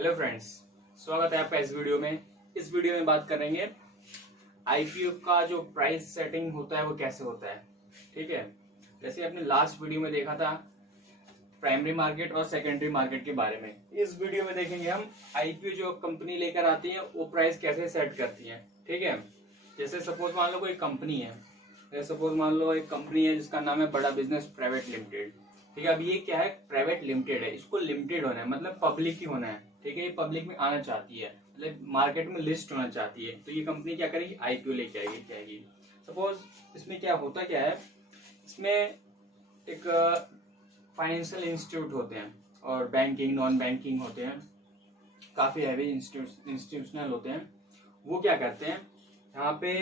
Hello friends, स्वागत है आपका इस वीडियो में। इस वीडियो में बात करेंगे आईपीओ का जो प्राइस सेटिंग होता है वो कैसे होता है। ठीक है, जैसे आपने लास्ट वीडियो में देखा था प्राइमरी मार्केट और सेकेंडरी मार्केट के बारे में। इस वीडियो में देखेंगे हम आईपीओ जो कंपनी लेकर आती है वो प्राइस कैसे सेट करती है। ठीक है, जैसे सपोज मान लो कोई कंपनी है, सपोज मान लो एक कंपनी है जिसका नाम है बड़ा बिजनेस प्राइवेट लिमिटेड। ठीक है, अब ये क्या है, प्राइवेट लिमिटेड है, इसको लिमिटेड होना है, मतलब पब्लिक ही होना है। ठीक है, ये पब्लिक में आना चाहती है, मतलब मार्केट में लिस्ट होना चाहती है, तो ये कंपनी क्या करेगी, आईपीओ लेके आएगी। सपोज इसमें क्या होता क्या है, इसमें एक फाइनेंशियल इंस्टीट्यूट होते हैं और बैंकिंग नॉन बैंकिंग होते हैं, काफी हैवी इंस्टीट्यूशनल होते हैं। वो क्या करते हैं, यहाँ पे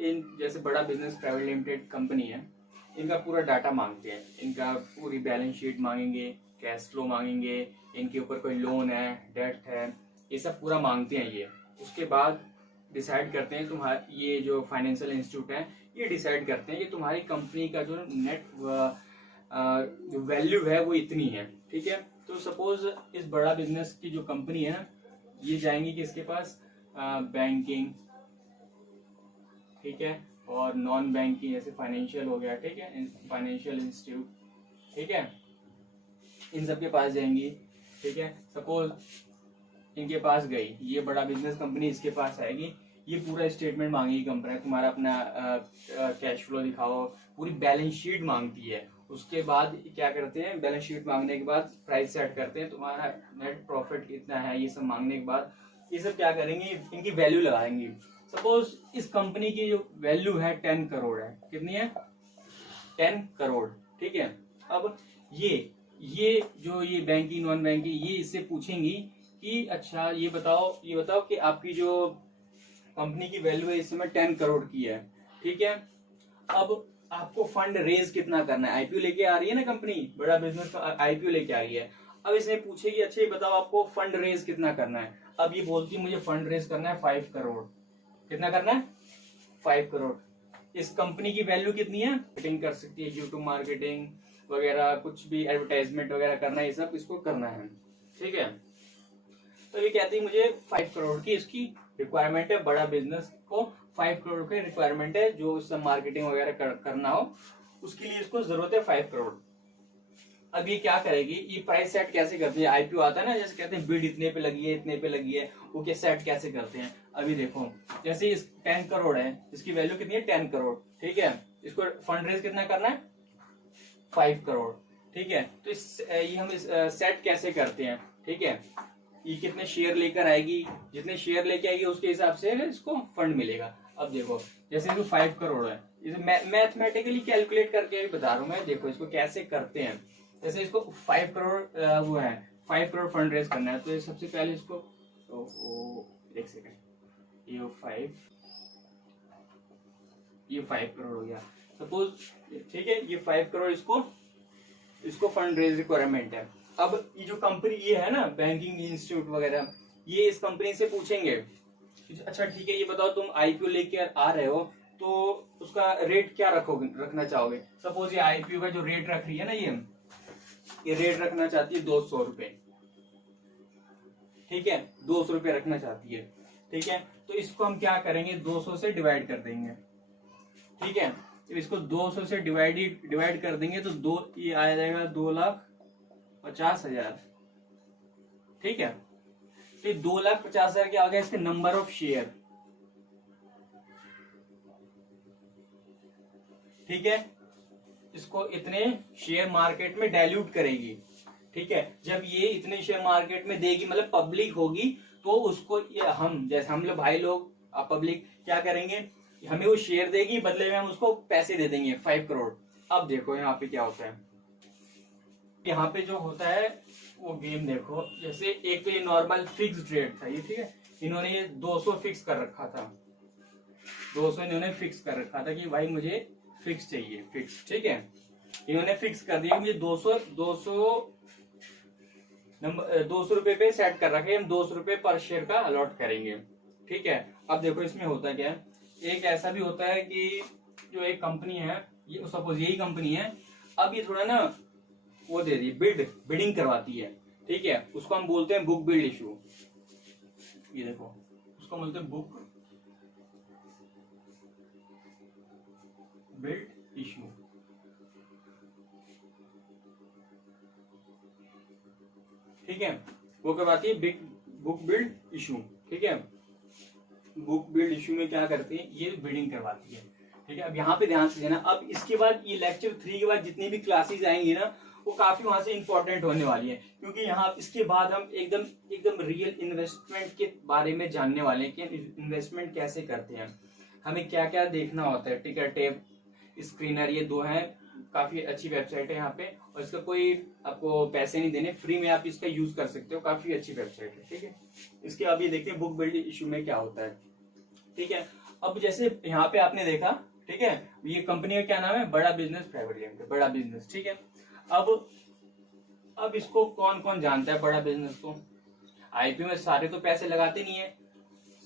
इन जैसे बड़ा बिजनेस प्राइवेट लिमिटेड कंपनी है, इनका पूरा डाटा मांगते हैं, इनका पूरी बैलेंस शीट मांगेंगे, कैश फ्लो मांगेंगे, इनके ऊपर कोई लोन है, डेट है, ये सब पूरा मांगते हैं ये। उसके बाद डिसाइड करते हैं, तुम्हारा ये जो फाइनेंशियल इंस्टीट्यूट है ये डिसाइड करते हैं कि तुम्हारी कंपनी का जो नेट जो वैल्यू है वो इतनी है। ठीक है, तो सपोज इस बड़ा बिजनेस की जो कंपनी है ना, ये जाएंगी कि इसके पास बैंकिंग, ठीक है, और नॉन बैंकिंग जैसे फाइनेंशियल हो गया, ठीक है, फाइनेंशियल इंस्टीट्यूट, ठीक है, इन सब के पास जाएंगी। ठीक है, सपोज इनके पास गई, ये बड़ा बिजनेस कंपनी इसके पास आएगी, ये पूरा स्टेटमेंट मांगेगी कंपनी, तुम्हारा अपना कैश फ्लो दिखाओ, पूरी बैलेंस शीट मांगती है। उसके बाद क्या करते हैं, बैलेंस शीट मांगने के बाद प्राइस सेट करते हैं, तुम्हारा नेट प्रॉफिट कितना है, ये सब मांगने के बाद ये सब क्या करेंगे, इनकी वैल्यू लगाएंगे। सपोज इस कंपनी की जो वैल्यू है 10 करोड़ है, कितनी है, 10 करोड़। ठीक है, अब ये जो ये बैंकिंग नॉन बैंकिंग ये इससे पूछेंगी कि अच्छा ये बताओ कि आपकी जो कंपनी की वैल्यू है इस समय 10 करोड़ की है। ठीक है, अब आपको फंड रेज कितना करना है, आईपीओ लेके आ रही है ना कंपनी, बड़ा बिजनेस आईपीओ लेके आ रही है। अब इसने पूछेगी अच्छा ये बताओ आपको फंड रेज कितना करना है। अब ये बोलती है मुझे फंड रेज करना है 5 करोड़। कितना करना है, 5 करोड़। इस कंपनी की वैल्यू कितनी है, मार्केटिंग कर सकती है, यूट्यूब मार्केटिंग वगैरह, कुछ भी एडवर्टाइजमेंट वगैरह करना है, ये सब इसको करना है। ठीक है, तो ये कहती है मुझे 5 करोड़ की इसकी रिक्वायरमेंट है, बड़ा बिजनेस को 5 करोड़ की रिक्वायरमेंट है, जो सब मार्केटिंग वगैरह करना हो उसके लिए इसको जरूरत है 5 करोड़। अब ये क्या करेगी, ये प्राइस सेट कैसे करती है, आईपीओ आता है ना, जैसे कहते हैं बिड इतने पे लगी है, इतने पे लगी है, वो क्या सेट कैसे करते हैं। अभी देखो, जैसे इस 10 करोड़ है, इसकी वैल्यू कितनी है, 10 करोड़। ठीक है, इसको फंड रेज कितना करना है, 5 करोड़। ठीक है, तो ये हम सेट कैसे करते हैं। ठीक है, ये कितने शेयर लेकर आएगी, जितने शेयर लेके आएगी उसके हिसाब से इसको फंड मिलेगा। अब देखो, जैसे इसको 5 करोड़ है, इसे मैथमेटिकली कैलकुलेट करके बता रहा हूं मैं, देखो इसको कैसे करते हैं। जैसे इसको 5 करोड़ वो है, 5 करोड़ फंड रेज करना है, तो सबसे पहले इसको एक सेकेंड, ये 5 करोड़ हो गया सपोज। ठीक है, ये 5 करोड़ इसको फंड रेज रिक्वायरमेंट है। अब ये जो कंपनी ये है ना, बैंकिंग इंस्टीट्यूट वगैरह, ये इस कंपनी से पूछेंगे अच्छा ठीक है ये बताओ तुम आईपीओ लेके आ रहे हो तो उसका रेट क्या रखना चाहोगे। सपोज ये आईपीओ का जो रेट रख रही है ना, ये रेट रखना चाहती है 200 रुपए। ठीक है, 200 रुपए रखना चाहती है। ठीक है, तो इसको हम क्या करेंगे, 200 से डिवाइड कर देंगे। ठीक है, तो इसको 200 से डिवाइड कर देंगे तो ये आ जाएगा 2,50,000। ठीक है, तो 2,50,000 क्या हो गया, इसके नंबर ऑफ शेयर। ठीक है, इसको इतने शेयर मार्केट में डाइल्यूट करेगी। ठीक है, जब ये इतने शेयर मार्केट में देगी, मतलब पब्लिक होगी, तो उसको हम जैसे हम लोग भाई लोग पब्लिक क्या करेंगे, हमें वो शेयर देगी, बदले में हम उसको पैसे दे देंगे 5 करोड़। अब देखो यहाँ पे क्या होता है, यहाँ पे जो होता है वो गेम देखो, जैसे एक तो ये नॉर्मल फिक्स्ड रेट था ये, ठीक है, इन्होंने ये 200 फिक्स कर रखा था, 200 इन्होंने फिक्स कर रखा था कि भाई मुझे फिक्स चाहिए, फिक्स। ठीक है, इन्होंने फिक्स कर दिया मुझे 200 रुपए पे सेट कर रखे, हम 200 रुपए पर शेयर का अलॉट करेंगे। ठीक है, अब देखो इसमें होता क्या है, एक ऐसा भी होता है कि जो एक कंपनी है, ये सपोज यही कंपनी है, अब ये थोड़ा ना वो दे रही है, बिडिंग करवाती है ठीक है, उसको हम बोलते हैं बुक बिल्ड इशू। ये देखो, उसको बोलते हैं बुक बिल्ड इशू। ठीक है, वो करवाती है बिग बुक बिल्ड इशू। ठीक है, बुक बिल्ड इशू में क्या करती है, ये बिल्डिंग करवाती है। ठीक है, अब यहाँ पे ध्यान से देना। अब इसके बाद ये लेक्चर 3 के बाद जितनी भी क्लासेस आएंगी ना, वो काफी वहां से इंपॉर्टेंट होने वाली है, क्योंकि यहाँ इसके बाद हम एकदम एकदम रियल इन्वेस्टमेंट के बारे में जानने वाले हैं कि इन्वेस्टमेंट कैसे करते हैं, हमें क्या क्या देखना होता है। टिकर टेप, स्क्रीनर, ये 2 हैं, काफी अच्छी वेबसाइट है यहाँ पे, और इसका कोई आपको पैसे नहीं देने, फ्री में आप इसका यूज कर सकते हो, काफी अच्छी वेबसाइट है। ठीक है, इसके अब ये देखते हैं बुक बिल्ड इशू में क्या होता है। ठीक है, अब जैसे यहाँ पे आपने देखा, ठीक है, ये कंपनी का क्या नाम है, बड़ा बिजनेस प्राइवेट लिमिटेड, बड़ा बिजनेस। ठीक है, अब इसको कौन कौन जानता है बड़ा बिजनेस को। आईपीओ में सारे तो पैसे लगाते नहीं है,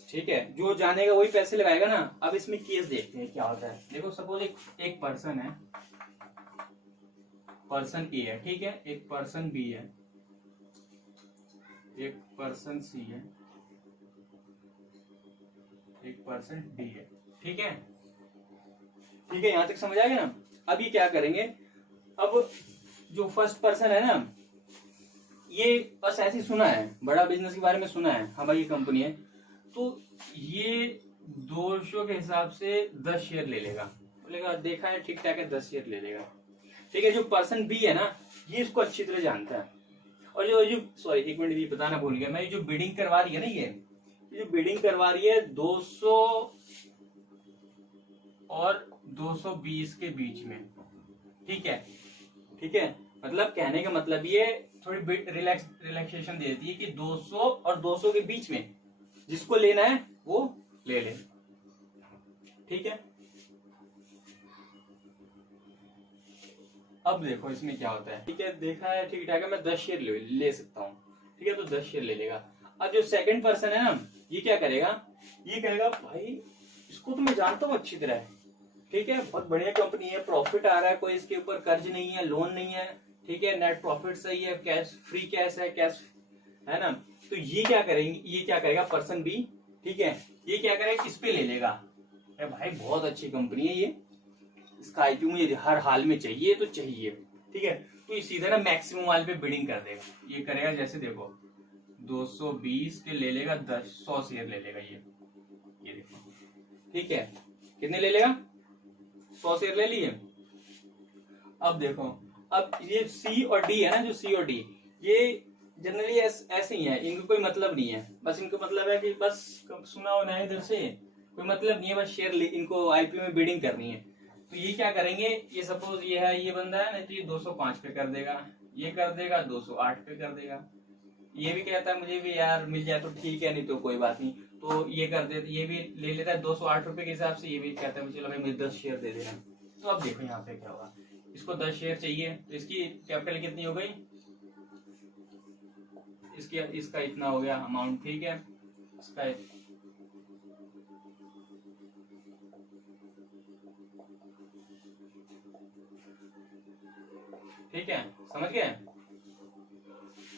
ठीक है, जो जानेगा वही पैसे लगाएगा ना। अब इसमें केस देखते हैं क्या होता है। देखो, सपोज एक पर्सन है, पर्सन ए है, ठीक है, एक पर्सन बी है, एक पर्सन सी है, एक पर्सन डी है। ठीक है, ठीक है, यहां तक समझ आ गया ना। अब ये क्या करेंगे, अब जो फर्स्ट पर्सन है ना, ये बस ऐसे ही सुना है, बड़ा बिजनेस के बारे में सुना है, हमारी कंपनी है, तो ये 200 के हिसाब से 10 शेयर ले लेगा, बोलेगा देखा है ठीक ठाक है, 10 शेयर ले लेगा। ठीक है, जो पर्सन बी है ना, ये इसको अच्छी तरह जानता है, और जो सॉरी एक मिनट, ये बताना भूल गया मैं, जो बिडिंग करवा रही है ना, ये जो बिडिंग करवा रही है 200 और 220 के बीच में। ठीक है, ठीक है, मतलब कहने का मतलब ये थोड़ी रिलैक्सेशन दे देती है कि 200 और 200 के बीच में जिसको लेना है वो ले ले। ठीक है, अब देखो इसमें क्या होता है। ठीक है, देखा है ठीक ठाक है, मैं 10 शेयर ले सकता हूँ। ठीक है, तो 10 शेयर ले लेगा। अब जो सेकंड पर्सन है ना, ये क्या करेगा, ये कहेगा भाई इसको तो मैं जानता हूँ अच्छी तरह, ठीक है, बहुत बढ़िया कंपनी है, प्रॉफिट आ रहा है, कोई इसके ऊपर कर्ज नहीं है, लोन नहीं है, ठीक है, नेट प्रॉफिट सही है, कैश फ्री कैश है, कैश है ना। तो ये क्या करेंगे, ये क्या करेगा पर्सन बी, ठीक है, ये क्या करेगा, इस पे ले लेगा। अरे भाई बहुत अच्छी कंपनी है ये, इसका आईपीओ मुझे हर हाल में चाहिए तो चाहिए। ठीक है, तो ये सीधा ना मैक्सिमम वाले पे बिडिंग कर देगा। ये करेगा जैसे देखो 220 के ले लेगा, 100 शेयर ले लेगा ये देखो। ठीक है, कितने ले लेगा, 100 शेयर ले लिए। अब देखो, अब ये सी और डी है ना, जो सी और डी, ये जनरली ऐसे ही है, इनको कोई मतलब नहीं है, बस इनको मतलब है कि बस सुना होना है इधर से, कोई मतलब नहीं है, बस शेयर इनको आईपीओ में बिडिंग करनी है। तो ये क्या करेंगे, ये सपोज ये है, ये बंदा है ना, तो ये 205 पे कर देगा, ये कर देगा 208 पे कर देगा, ये भी कहता है मुझे भी यार मिल जाए तो ठीक है, नहीं तो कोई बात नहीं, तो ये कर दे, ये भी ले लेता है 208 रुपए के हिसाब से, ये भी कहता है चलो भाई मुझे 10 शेयर दे देना। तो अब देखो यहाँ पे क्या होगा, इसको 10 शेयर चाहिए, तो इसकी कैपिटल कितनी हो गई, इसका इतना हो गया अमाउंट। ठीक है, इसका ठीक है, समझ गए।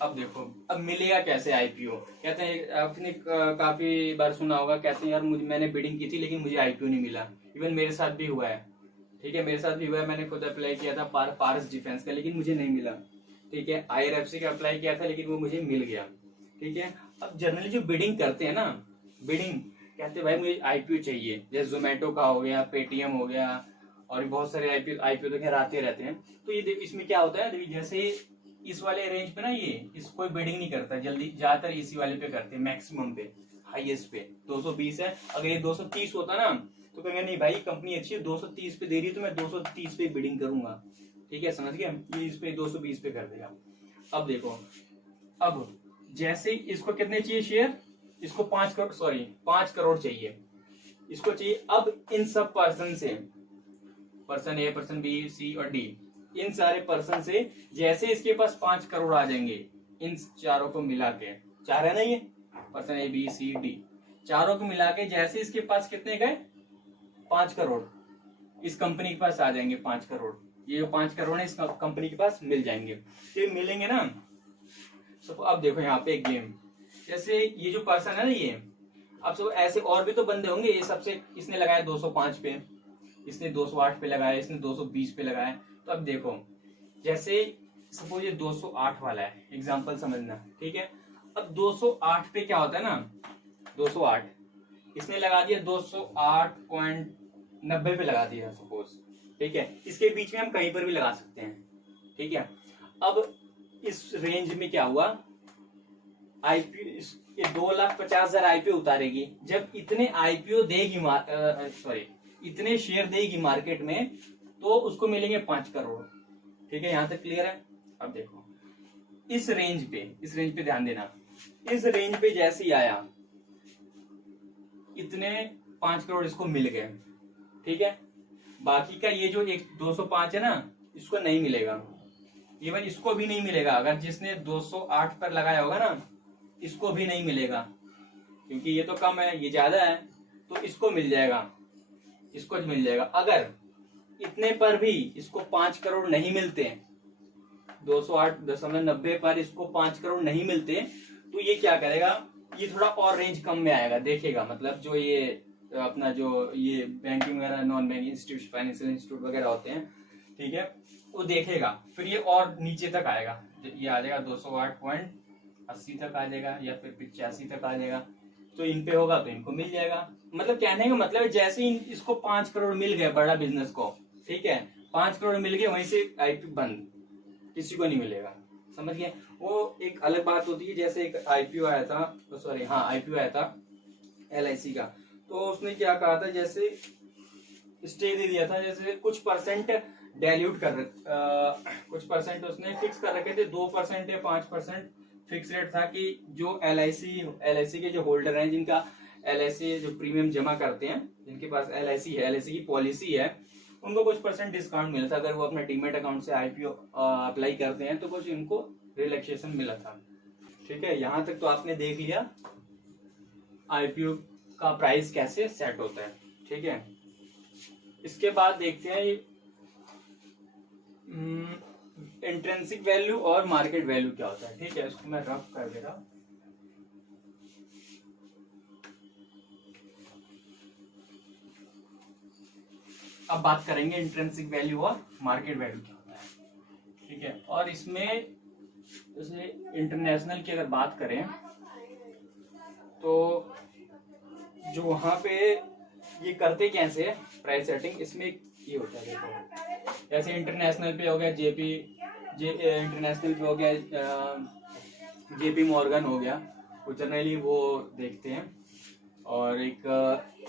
अब देखो, अब मिलेगा कैसे आईपीओ, कहते हैं आपने काफी बार सुना होगा, कहते हैं यार मैंने बिडिंग की थी लेकिन मुझे आईपीओ नहीं मिला। इवन मेरे साथ भी हुआ है, ठीक है, मेरे साथ भी हुआ है, मैंने खुद अप्लाई किया था पारस डिफेंस का, लेकिन मुझे नहीं मिला। ठीक है, आईआरएफसी का अप्लाई किया था लेकिन वो मुझे मिल गया। ठीक है, अब जनरली जो बिडिंग करते हैं ना, बिडिंग कहते हैं भाई मुझे आईपीओ चाहिए, जैसे जोमेटो का हो गया, पेटीएम हो गया, और बहुत सारे आईपीओ तो खैर आते रहते हैं। तो ये इसमें क्या होता है, जैसे इस वाले रेंज पे ना, ये इस कोई बिडिंग नहीं करता जल्दी, ज्यादातर इसी वाले पे करते हैं, मैक्सिमम पे, हाईएस्ट पे 220 है। अगर ये 230 होता ना, तो कहेंगे नहीं भाई कंपनी अच्छी है, 230 पे दे रही है तो मैं 230 पे बिडिंग करूंगा। ठीक है, समझ गए, ये इस पे 220 पे कर देगा। अब देखो, अब जैसे इसको कितने चाहिए शेयर, इसको 5 करोड़, सॉरी 5 करोड़ चाहिए, इसको चाहिए। अब इन सब पर्सन से, पर्सन ए, पर्सन बी, सी और डी, इन सारे पर्सन से जैसे इसके पास 5 करोड़ आ जाएंगे, इन चारों को मिला के, 4 है ना ये person A B C D, चारों को मिला के जैसे इसके पास कितने गए, 5 करोड़ इस कंपनी के पास आ जाएंगे। 5 करोड़, ये जो 5 करोड़ है इस कंपनी के पास मिल जाएंगे। तो मिलेंगे ना, अब देखो यहाँ पे एक गेम, जैसे ये जो पर्सन है ना ये, अब सब ऐसे और भी तो बंदे होंगे, ये सबसे इसने लगाया 205 पे, इसने 208 पे लगाया, इसने 220 पे लगाया। तो अब देखो जैसे सपोज ये 208 वाला है, एग्जांपल समझना, ठीक है। अब 208 पे क्या होता है ना, 208 इसने लगा दिया 208.90 पे लगा दिया सपोज, ठीक है। इसके बीच में हम कहीं पर भी लगा सकते हैं, ठीक है। अब इस रेंज में क्या हुआ, आईपीओ ये 2,50,000 आईपीओ उतारेगी। जब इतने आईपीओ देगी सॉरी इतने शेयर देगी मार्केट में, तो उसको मिलेंगे 5 करोड़, ठीक है। यहां तक क्लियर है। अब देखो इस रेंज पे ध्यान देना, इस रेंज पे जैसे ही आया इतने 5 करोड़ इसको मिल गए, ठीक है। बाकी का ये जो 205 है ना, इसको नहीं मिलेगा, इवन इसको भी नहीं मिलेगा। अगर जिसने 208 पर लगाया होगा ना, इसको भी नहीं मिलेगा, क्योंकि ये तो कम है, ये ज्यादा है, तो इसको मिल जाएगा, इसको मिल जाएगा। अगर इतने पर भी इसको 5 करोड़ नहीं मिलते, 208.90 पर इसको 5 करोड़ नहीं मिलते, तो ये क्या करेगा, ये थोड़ा और रेंज कम में आएगा, देखेगा। मतलब जो ये अपना जो ये बैंकिंग वगैरह, non banking institute, financial institute वगैरह होते हैं, ठीक है, वो देखेगा, फिर ये और नीचे तक आएगा, ये आ जाएगा 208.80 तक आ जाएगा, या फिर 85 तक आ जाएगा। तो इन पे होगा तो इनको मिल जाएगा। मतलब कहने का मतलब है जैसे ही इसको 5 करोड़ मिल गए बड़ा बिजनेस को, ठीक है, 5 करोड़ मिल गए, वहीं से आईपीओ बंद, किसी को नहीं मिलेगा, समझ गए। वो एक अलग बात होती है, जैसे एक आईपीओ आया था, सॉरी हाँ आईपीओ आया था एलआईसी का, तो उसने क्या कहा था, जैसे स्टे दे दिया था, जैसे कुछ परसेंट डाइल्यूट कुछ परसेंट उसने फिक्स कर रखे थे, 2% या 5% फिक्स रेट था कि जो एलआईसी के जो होल्डर हैं, जिनका एलआईसी जो प्रीमियम जमा करते हैं, जिनके पास एलआईसी है, एलआईसी की पॉलिसी है, उनको कुछ परसेंट डिस्काउंट मिला था। अगर वो अपना डीमेट अकाउंट से आईपीओ अप्लाई करते हैं तो कुछ इनको रिलैक्सेशन मिला था, ठीक है। यहां तक तो आपने देख लिया आईपीओ का प्राइस कैसे सेट होता है, ठीक है। इसके बाद देखते हैं इंट्रिंसिक वैल्यू और मार्केट वैल्यू क्या होता है, ठीक है। इसको मैं रफ कर दे रहा हूं। अब बात करेंगे इंट्रिंसिक वैल्यू और मार्केट वैल्यू क्या होता है, ठीक है। और इसमें जैसे इंटरनेशनल की अगर बात करें तो जो वहां पे ये करते कैसे प्राइस सेटिंग, इसमें ये होता है, देखो जैसे इंटरनेशनल पे हो गया इंटरनेशनल पे हो गया जेपी मॉर्गन हो गया, वो जनरली वो देखते हैं। और एक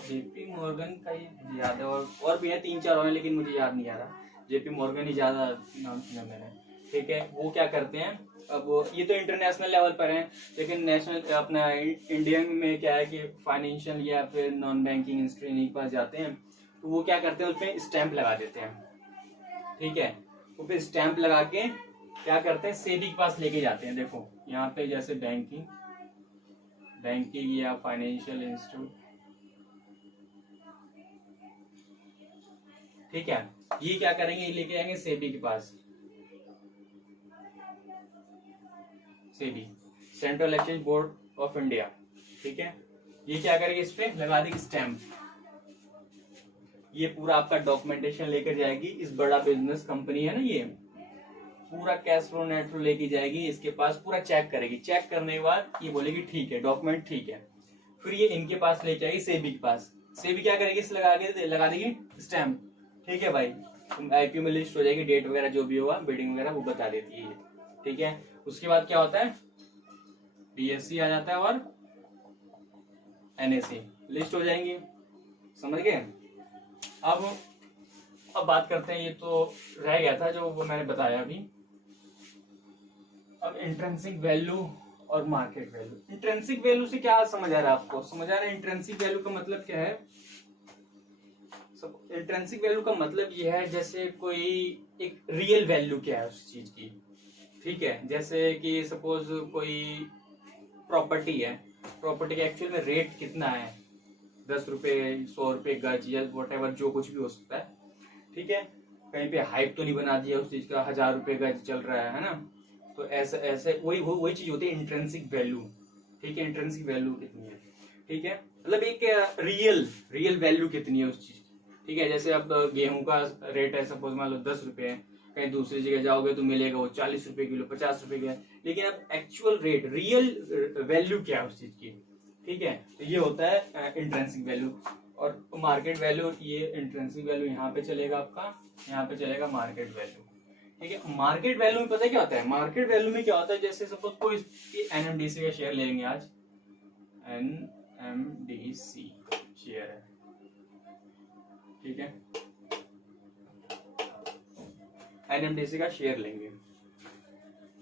जेपी मॉर्गन का ही मुझे याद है, और भी है 3-4 और हैं, लेकिन मुझे याद नहीं आ रहा, जेपी मॉर्गन ही ज्यादा नाम सुना मैंने, ठीक है। वो क्या करते हैं, अब ये तो इंटरनेशनल लेवल पर है, लेकिन नेशनल अपना इंडिया में क्या है कि फाइनेंशियल या फिर नॉन बैंकिंग इंस्टीट्यूट के पास जाते हैं, तो वो क्या करते हैं, उसपे स्टैंप लगा देते हैं, ठीक है। वो फिर स्टैंप लगा के क्या करते हैं, सेबी के पास लेके जाते हैं। देखो यहाँ पे जैसे बैंकिंग या फाइनेंशियल इंस्टीट्यूट, ठीक है, ये क्या करेंगे, ये लेके जाएंगे सेबी के पास, SEBI central exchange board of India, ठीक है। ये क्या करेंगे, इस पे लगा देंगे स्टैंप, ये पूरा आपका डॉक्यूमेंटेशन लेकर जाएगी। इस बड़ा बिजनेस कंपनी है ना, ये पूरा कैश फ्लो नेट फ्लो लेके जाएगी, इसके पास पूरा चेक करेगी, चेक करने के बाद ये बोलेगी ठीक है, डॉक्यूमेंट ठीक है, फिर ये इनके पास लेके आएगी सेबी के पास। सेबी क्या करेगी, इस लगा देगी स्टैंप, ठीक है भाई, आईपीओ में लिस्ट हो जाएगी, डेट वगैरह जो भी होगा, बिडिंग वगैरह वो बता देती है, ठीक है। उसके बाद क्या होता है, बीएससी आ जाता है और एनएससी लिस्ट हो जाएंगी, समझ गए। अब बात करते हैं, ये तो रह गया था जो वो मैंने बताया अभी। अब इंट्रिंसिक वैल्यू और मार्केट वैल्यू। इंट्रिंसिक वैल्यू से क्या समझ आ रहा है आपको, समझ आ रहा है इंट्रिंसिक वैल्यू का मतलब क्या है। इंट्रिंसिक वैल्यू का मतलब ये है जैसे कोई एक रियल वैल्यू क्या है उस चीज की, ठीक है। जैसे कि सपोज कोई प्रॉपर्टी है, प्रॉपर्टी का एक्चुअल में रेट कितना है, 10 रुपए 100 रुपए गज या वॉटेवर जो कुछ भी हो सकता है, ठीक है। कहीं पे हाइप तो नहीं बना दिया उस चीज का, 1000 रुपए गज चल रहा है ना, तो ऐसे ऐसे वही चीज होती है इंट्रिंसिक वैल्यू। ठीक है, इंट्रिंसिक वैल्यू कितनी है, ठीक है, मतलब एक रियल वैल्यू कितनी है उस चीज की। ठीक है, जैसे अब गेहूं का रेट है सपोज मान लो 10 रुपए है, कहीं दूसरी जगह जाओगे तो मिलेगा वो 40 रुपए किलो, 50 रुपए किलो, लेकिन अब एक्चुअल रेट, रियल वैल्यू क्या है उस चीज की। ठीक है, तो ये होता है इंट्रिंसिक वैल्यू। और मार्केट वैल्यू, ये इंट्रिंसिक वैल्यू यहाँ पे चलेगा आपका, यहाँ पे चलेगा मार्केट वैल्यू। ठीक है, मार्केट वैल्यू में पता है क्या होता है, मार्केट वैल्यू में क्या होता है, जैसे सपोज कोई एनएमडीसी का शेयर लेंगे आज, एनएमडीसी शेयर है, ठीक है, एनएमडीसी का शेयर लेंगे,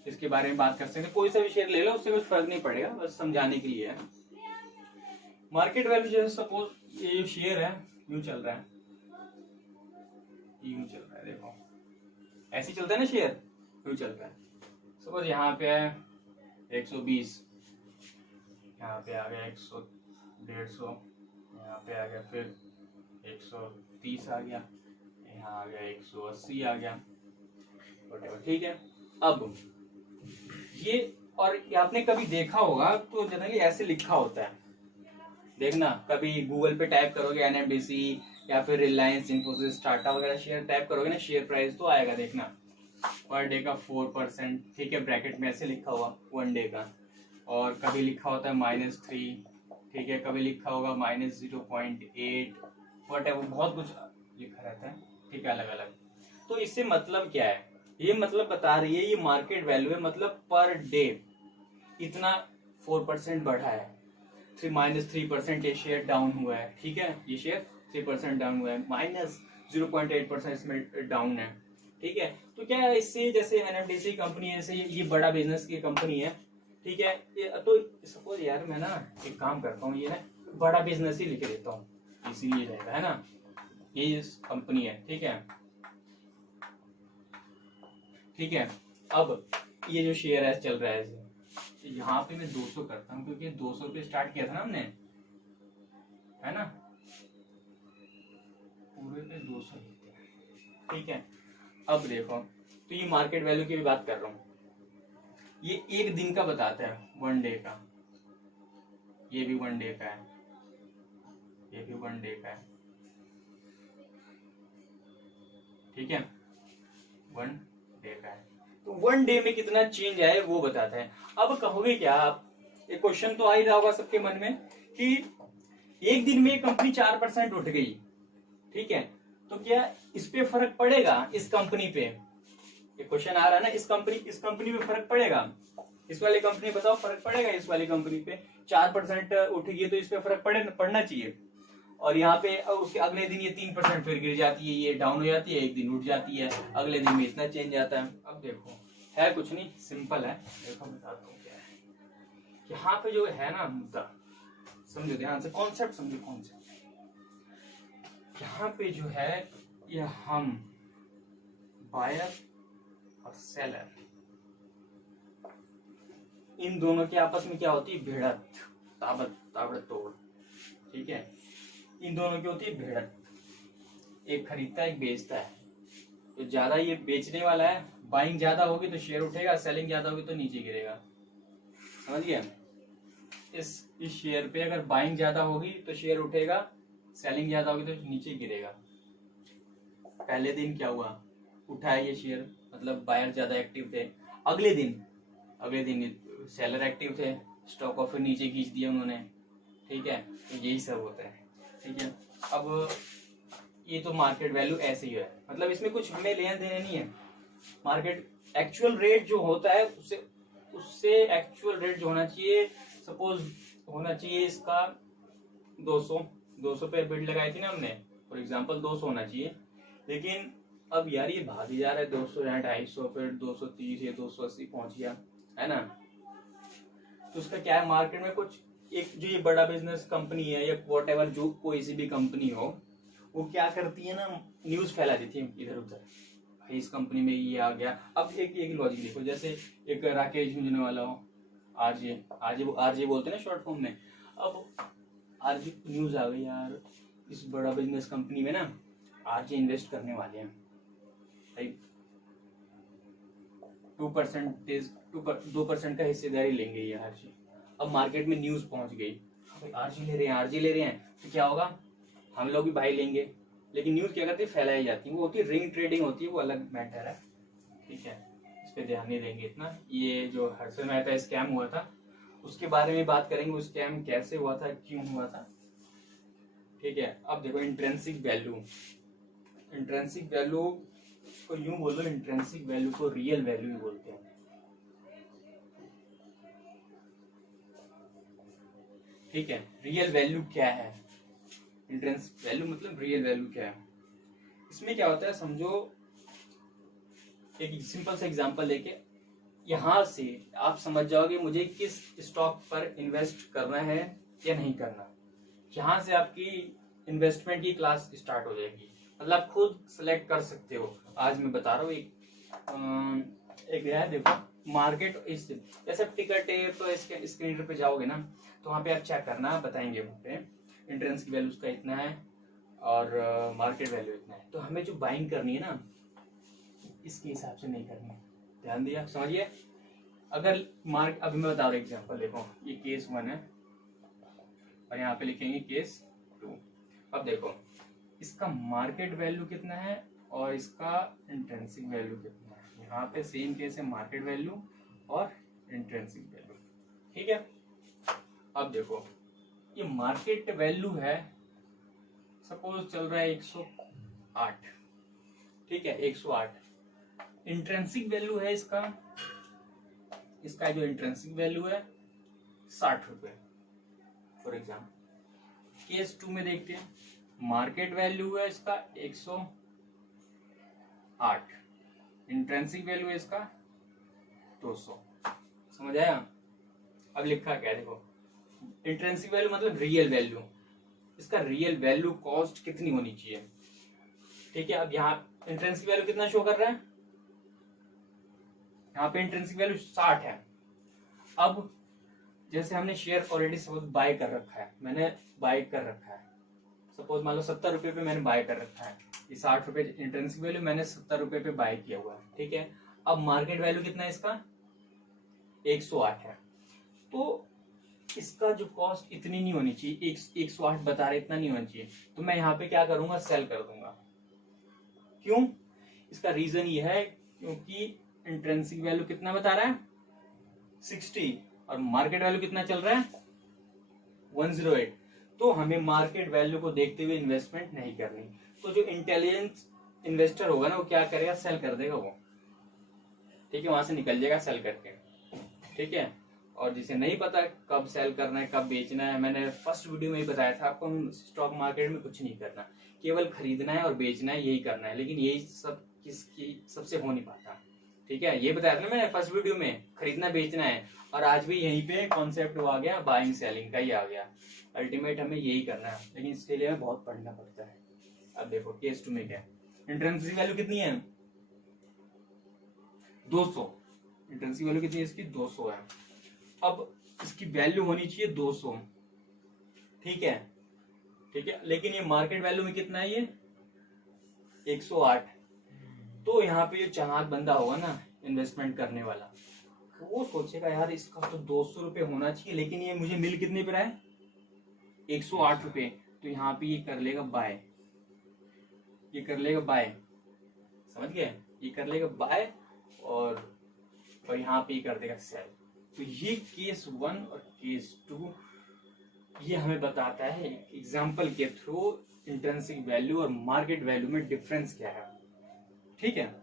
इसके बारे में बात कर सकते हैं, कोई सा भी शेयर ले लो, उससे कुछ फर्क नहीं पड़ेगा, बस समझाने के लिए है। मार्केट वैल्यू जैसे सपोज ये शेयर है, यूं चल रहा है, यूं चल रहा है, देखो ऐसे चलता है ना शेयर, यूं चल रहा है। सपोज यहाँ पे है 120, यहाँ पे आ गया 100, 150, यहाँ पे आ गया फिर 130 आ गया, यहाँ आ गया 180 आ गया, ठीक है। अब ये, और आपने कभी देखा होगा तो जनरली ऐसे लिखा होता है, देखना कभी गूगल पे टाइप करोगे एनएमडीसी या फिर रिलायंस, इन्फोसिस, टाटा वगैरह शेयर टाइप करोगे ना, शेयर प्राइस तो आएगा, देखना पर डे का 4%, ठीक है, ब्रैकेट में ऐसे लिखा हुआ 1 डे का, और कभी लिखा होता है -3, ठीक है, कभी लिखा होगा -0.8, व्हाटएवर, बहुत कुछ लिखा रहता है, ठीक है, अलग अलग। तो इससे मतलब क्या है, ये मतलब बता रही है ये मार्केट वैल्यू है, मतलब पर डे इतना 4% बढ़ा है, -3% ये शेयर डाउन हुआ है, ठीक है, ये शेयर 3% डाउन हुआ है, -0.8% इसमें डाउन है, ठीक है। तो क्या है इससे, जैसे एनएफडीसी कंपनी है, जैसे ये बड़ा बिजनेस की कंपनी है, ठीक है, तो सपोज यार मैं ना एक काम करता हूँ, ये ना बड़ा बिजनेस ही लिख देता हूँ, इसीलिए रहेगा, है ना, ये कंपनी है, ठीक है, ठीक है। अब ये जो शेयर है चल रहा है, यहाँ पे मैं 200 करता हूँ, क्योंकि 200 पे स्टार्ट किया था ना हमने, है ना, पूरे पे 200 लेते हैं, ठीक है। अब देखो, तो ये मार्केट वैल्यू की भी बात कर रहा हूँ, ये एक दिन का बताता है, 1 डे का, ये भी 1 डे का है, ये भी 1 डे का है, ठीक है, 1 डे का है। तो 1 डे में कितना चेंज आए वो बताता है। अब कहोगे क्या आप, एक क्वेश्चन तो आ ही रहा होगा सबके मन में कि एक दिन में कंपनी 4% उठ गई, ठीक है, तो क्या इस पे फर्क पड़ेगा, इस कंपनी पे, ये क्वेश्चन आ रहा है ना, इस कंपनी पे फर्क पड़ेगा, इस वाली कंपनी बताओ फर्क पड़ेगा, इस वाली कंपनी पे 4% उठ गई तो इस पे फर्क पड़ना चाहिए, और यहाँ पे उसके अगले दिन ये 3% फिर गिर जाती है, ये डाउन हो जाती है, एक दिन उठ जाती है, अगले दिन में इतना चेंज आता है। अब देखो है कुछ नहीं, सिंपल है, देखो बताता हूँ क्या है, यहाँ पे जो है ना मुद्दा, समझो ध्यान से, कॉन्सेप्ट समझो, कॉन्सेप्ट यहाँ पे जो है, ये हम बायर और सेलर, इन दोनों के आपस में क्या होती है, भिड़त, ताबड़तोड़, ठीक है, इन दोनों की होती है भिड़त, एक खरीदता है एक बेचता है, तो ज्यादा ये बेचने वाला है, बाइंग ज्यादा होगी तो शेयर उठेगा, सेलिंग ज्यादा होगी तो नीचे गिरेगा, समझ गया। इस शेयर पे अगर बाइंग ज्यादा होगी तो शेयर उठेगा, सेलिंग ज्यादा होगी तो नीचे गिरेगा। पहले दिन क्या हुआ, उठा है ये शेयर, मतलब बायर ज्यादा एक्टिव थे, अगले दिन सेलर एक्टिव थे, स्टॉक ऑफर नीचे खींच दिया उन्होंने, ठीक है, तो यही सब होता है, ठीक है। अब ये तो मार्केट वैल्यू ऐसे ही है, मतलब इसमें कुछ हमें लेना देना नहीं है, मार्केट एक्चुअल रेट जो होता है उससे एक्चुअल रेट जो होना चाहिए, सपोज होना चाहिए इसका 200 पे बिड लगाई थी ना हमने, फॉर एग्जांपल 200 होना चाहिए, लेकिन अब यार ये भाग जा रहा है 200, यहाँ 250, फिर 230 या 280 पहुंच गया, है ना, तो उसका क्या है, मार्केट में कुछ एक जो ये बड़ा बिजनेस कंपनी है या व्हाटएवर, जो कोई सी भी कंपनी हो, वो क्या करती है ना, न्यूज फैला देती है इधर उधर, भाई इस कंपनी में ये आ गया। अब एक लॉजिक देखो, जैसे एक राकेश झुंझुनवाला हो, आरजे बोलते हैं ना शॉर्ट फॉर्म में, अब आरजे न्यूज आ गई यार, इस बड़ा बिजनेस कंपनी में ना आरजे इन्वेस्ट करने वाले हैं, 2% का हिस्सेदारी लेंगे ये आरजी। अब मार्केट में न्यूज पहुंच गई, आरजी ले रहे हैं, आरजी ले रहे हैं, तो क्या होगा, हम लोग भी बाई लेंगे। लेकिन न्यूज क्या करती है, फैलाई जाती है, वो होती है रिंग ट्रेडिंग होती है, वो अलग मैटर है, ठीक है, इस पे ध्यान नहीं देंगे इतना। ये जो हर्षल मेहता स्कैम हुआ था उसके बारे में बात करेंगे, वो स्कैम कैसे हुआ था, क्यों हुआ था, ठीक है। अब देखो इंट्रिंसिक वैल्यू, इंट्रिंसिक वैल्यू को यूं बोलो, इंट्रिंसिक वैल्यू को रियल वैल्यू ही बोलते हैं, ठीक है। रियल वैल्यू क्या है, इंट्रिंसिक वैल्यू मतलब रियल वैल्यू क्या है। इसमें क्या होता है, समझो एक सिंपल सा एग्जांपल लेके यहां से आप समझ जाओगे मुझे किस स्टॉक पर इन्वेस्ट करना है या नहीं करना। यहां से आपकी इन्वेस्टमेंट की क्लास स्टार्ट हो जाएगी, मतलब आप खुद सेलेक्ट कर सकते हो। आज मैं बता रहा हूँ एक है, देखो मार्केट इस जैसे टिकट है, तो इसके स्क्रीन पे जाओगे ना, तो वहां पे आप चेक करना, बताएंगे वहां पे इंट्रिंसिक वैल्यू उसका इतना है और मार्केट वैल्यू इतना है। तो हमें जो बाइंग करनी है ना, इसके हिसाब से नहीं करनी है, ध्यान दिया, समझिए। अगर मार्क अभी मैं बता रहा हूँ एग्जांपल, देखो ये केस 1 है और यहाँ पे लिखेंगे केस 2। अब देखो इसका मार्केट वैल्यू कितना है और इसका इंट्रिंसिक वैल्यू कितना है। यहाँ पे सेम केस है, मार्केट वैल्यू और इंट्रिंसिक वैल्यू, ठीक है। अब देखो ये मार्केट वैल्यू है, सपोज चल रहा है 108, ठीक है, 108। इंट्रिंसिक वैल्यू है इसका जो इंट्रिंसिक वैल्यू है 60 रुपए फॉर एग्जाम्पल। केस 2 में देखते हैं, मार्केट वैल्यू है इसका 108, इंट्रिंसिक वैल्यू है इसका 200, समझ आया। अब लिखा क्या है, देखो इंट्रिंसिक वैल्यू मतलब रियल वैल्यू, इसका रियल वैल्यू कॉस्ट कितनी होनी चाहिए, ठीक है। अब यहाँ इंट्रिंसिक वैल्यू कितना शो कर रहा है, यहाँ पे इंट्रिंसिक वैल्यू 60 है। अब जैसे हमने शेयर ऑलरेडी सपोज बाय कर रखा है, मैंने बाय कर रखा है, सपोज मान लो 70 रुपए पे मैंने बाय कर रखा है, ये 60 रुपए इंट्रिंसिक वैल्यू, मैंने 70 रुपए पे बाय किया हुआ है, ठीक है। अब मार्केट वैल्यू कितना है इसका 108 है, तो इसका जो कॉस्ट इतनी नहीं होनी चाहिए, 108 बता रहे, इतना नहीं होना चाहिए। तो मैं यहाँ पे क्या करूंगा, सेल कर दूंगा। क्यों, इसका रीजन ये है क्योंकि इंट्रिंसिक वैल्यू कितना बता रहा है 60 और मार्केट वैल्यू कितना चल रहा है 108। तो हमें मार्केट वैल्यू को देखते हुए इन्वेस्टमेंट नहीं करनी। तो जो इंटेलिजेंट इन्वेस्टर होगा ना, वो क्या करेगा, सेल कर देगा वो, ठीक है, वहां से निकल जाएगा सेल करके, ठीक है। और जिसे नहीं पता कब सेल करना है, कब बेचना है, मैंने फर्स्ट वीडियो में ही बताया था आपको, स्टॉक मार्केट में कुछ नहीं करना, केवल खरीदना है और बेचना है, यही करना है। लेकिन यही सब किसकी सबसे हो नहीं पाता, ठीक है। ये बताया था ना मैंने फर्स्ट वीडियो में, खरीदना बेचना है, और आज भी यहीं पे कॉन्सेप्ट आ गया, बाइंग सेलिंग का ही आ गया। अल्टीमेट हमें यही करना है, लेकिन इसके लिए हमें बहुत पढ़ना पड़ता है। अब देखो केस 2 में क्या है, इंट्रिंसिक वैल्यू कितनी है 200, इंट्रिंसिक वैल्यू कितनी है इसकी 200 है। अब इसकी वैल्यू होनी चाहिए 200, ठीक है, ठीक है। लेकिन ये मार्केट वैल्यू में कितना है, ये 108। तो यहाँ पे ये चालाक बंदा होगा ना इन्वेस्टमेंट करने वाला, वो सोचेगा यार इसका तो 200 रुपए होना चाहिए, लेकिन ये मुझे मिल कितने पे रहा है 108 रुपए। तो यहाँ पे ये कर लेगा बाय, ये कर लेगा बाय, समझ गए, ये कर लेगा बाय और यहाँ पे ये कर देगा सेल। तो ये केस 1 और केस 2 ये हमें बताता है एग्जाम्पल के थ्रू इंट्रिंसिक वैल्यू और मार्केट वैल्यू में डिफरेंस क्या है, ठीक है।